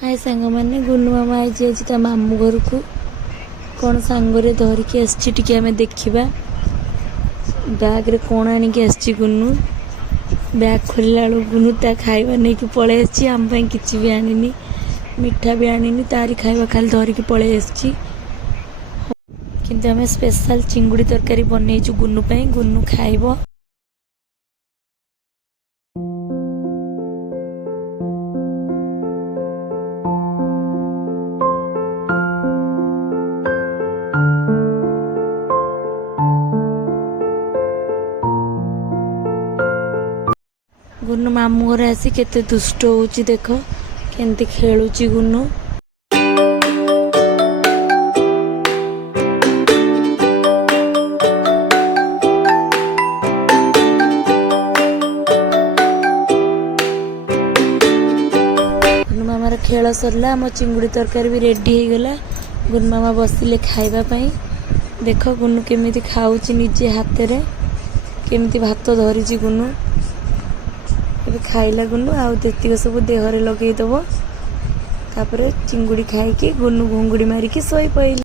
हाय सांग मैंने गुन्नू मामा आई ता मामू घर को कौन सांगरे धरिकी आसी टिके आमे देखिबा। बैग रे कौन आनिकी आसी गुन्नू बैग खोलला बेलू गुन्नू ता खाइबा नहीं कि पळे आसी आम पई किछि भी आनिनी मिठा भी आनिनी तारी खाइबा खाली धरिकी पळे आसी। किंतु आमे स्पेशल चिंगुड़ी तरकारी बनैछु गुन्नू पई गुन्नू खाइबो। गुन्नू मामू घर आसी केते दुष्ट होउची देख केंती खेलुची गुन्नू। गुन्नू मामार खेल सरला आम चिंगुड़ी तरकारी भी रेडी हो गला। गुन्नू मामा बसिले खाइबा पई देख गुन्नू केमिति खाउची निजे हाथ रे केमिति भात धरिची गुन्नू खाइला गुन्नू आतीक सब देहरे लगे दब तापर चिंगुड़ी खाई गुन्नू घुंगुड़ी मारिकी शोई पइल।